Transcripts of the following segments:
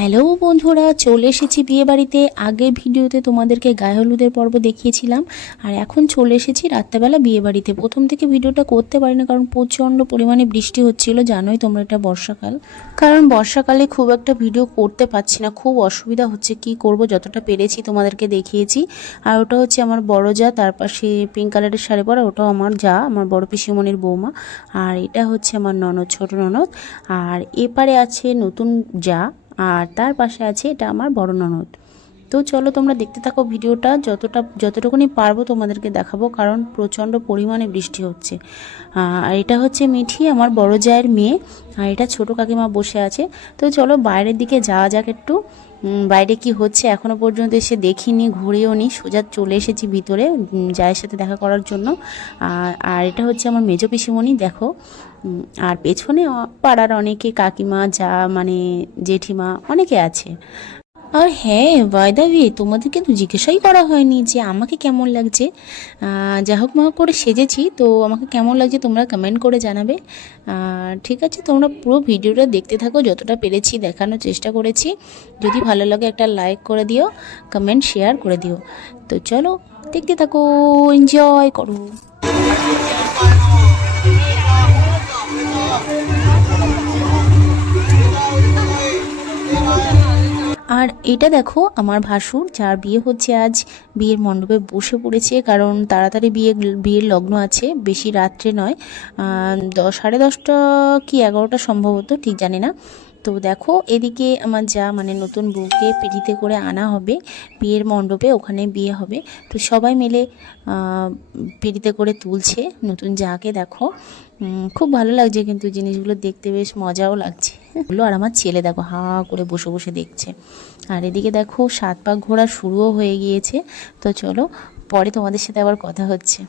Hello বন্ধুরা, চলে এসেছি বিয়ে বাড়িতে। আগের ভিডিওতে তোমাদেরকে গায়ে হলুদের পর্ব দেখিয়েছিলাম, আর এখন চলে এসেছি রাত্রেবেলা বিয়ে বাড়িতে। প্রথম থেকে ভিডিওটা করতে পারি না, কারণ প্রচণ্ড পরিমাণে বৃষ্টি হচ্ছিল। জানোই তোমরা এটা বর্ষাকাল, কারণ বর্ষাকালে খুব একটা ভিডিও করতে পারছি না, খুব অসুবিধা হচ্ছে। কি করব, যতটা পেরেছি তোমাদেরকে দেখিয়েছি। আর ওটা হচ্ছে আমার বড় যা, তার পাশে পিঙ্ক কালারের শাড়ি পরা, ওটাও আমার যা, আমার বড় পিসিমণির বৌমা। আর এটা হচ্ছে আমার ননদ, ছোট ননদ। আর এপারে আছে নতুন যা, আর তার পাশে আছে এটা আমার বড় ননদ। তো চলো তোমরা দেখতে থাকো ভিডিওটা, যতটুকুনি পারবো তোমাদেরকে দেখাবো, কারণ প্রচণ্ড পরিমাণে বৃষ্টি হচ্ছে। আর এটা হচ্ছে মিঠি, আমার বড় জায়ের মেয়ে, আর এটা ছোট কাকিমা বসে আছে। তো চলো বাইরের দিকে যাওয়া যাক একটু। বাইরে কি হচ্ছে এখনো পর্যন্ত এসে দেখিনি, ঘুরেও নি, সোজা চলে এসেছি ভিতরে জায়ের সাথে দেখা করার জন্য। আর এটা হচ্ছে আমার মেজো পিসিমণি, দেখো। আর পেছনে পাড়ার অনেকে, কাকিমা, যা মানে জেঠিমা, অনেকে আছে। আর হ্যাঁ, বাই দ্য ওয়ে, তোমাদের কিন্তু জিজ্ঞাসাই করা হয়নি যে আমাকে কেমন লাগছে। যা হোক মা করে সেজেছি, তো আমাকে কেমন লাগছে তোমরা কমেন্ট করে জানাবে। ঠিক আছে, তোমরা পুরো ভিডিওটা দেখতে থাকো, যতটা পেরেছি দেখানোর চেষ্টা করেছি। যদি ভালো লাগে একটা লাইক করে দিও, কমেন্ট শেয়ার করে দিও। তো চলো দেখতে থাকো, এনজয় করো। আর এটা দেখো আমার ভাসুর, যার বিয়ে হচ্ছে আজ। বিয়ের মণ্ডপে বসে পড়েছে, কারণ তাড়াতাড়ি বিয়ের লগ্ন আছে, বেশি রাত্রে নয়। 10, 10:30 কি 11টা সম্ভবত, ঠিক জানি না। তো দেখো এদিকে আমার যা মানে নতুন বউকে পিঠিতে করে আনা হবে বিয়ের মণ্ডপে, ওখানে বিয়ে হবে। তো সবাই মিলে পিঠিতে করে তুলছে নতুন যাকে, দেখো। খুব ভালো লাগছে কিন্তু জিনিসগুলো দেখতে, বেশ মজাও লাগছে বলো। আর আমার ছেলে দেখো হা করে বসে বসে দেখছে। আর এদিকে দেখো 7 পাক ঘোরা শুরুও হয়ে গিয়েছে। তো চলো পরে তোমাদের সাথে আবার কথা হচ্ছে।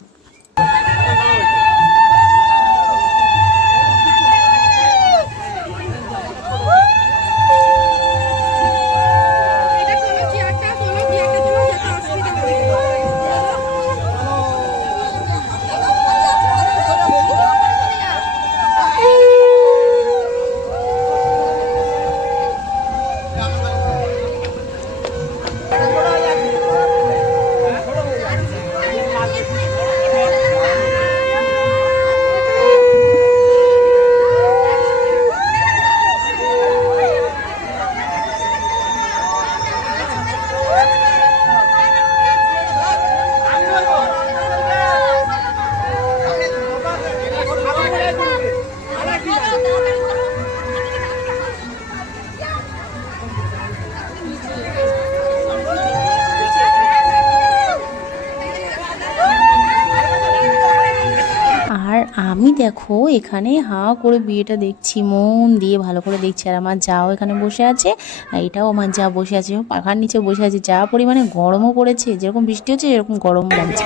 আর আমি দেখো এখানে হা করে বিয়েটা দেখছি, মন দিয়ে ভালো করে দেখছি। আর আমার যাও এখানে বসে আছে, আর এটাও আমার যা বসে আছে, পাখার নিচে বসে আছে। যা পরিমাণে গরমও পড়েছে, যেরকম বৃষ্টি হচ্ছে এরকম গরম লাগছে।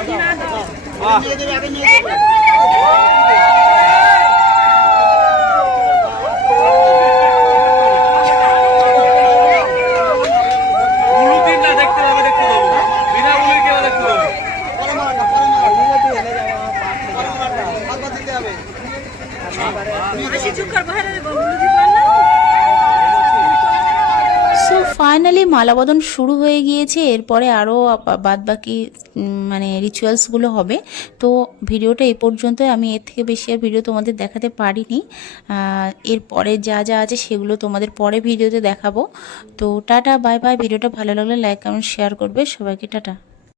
সো ফাইনালি মালাবদন শুরু হয়ে গিয়েছে। এরপরে আরও বাদ বাকি মানে রিচুয়ালসগুলো হবে। তো ভিডিওটা এই পর্যন্তই, আমি এর থেকে বেশি আর ভিডিও তোমাদের দেখাতে পারিনি। এরপরে যা যা আছে সেগুলো তোমাদের পরে ভিডিওতে দেখাবো। তো টাটা, বাই বাই। ভিডিওটা ভালো লাগলে লাইক কমেন্ট শেয়ার করবে। সবাইকে টাটা।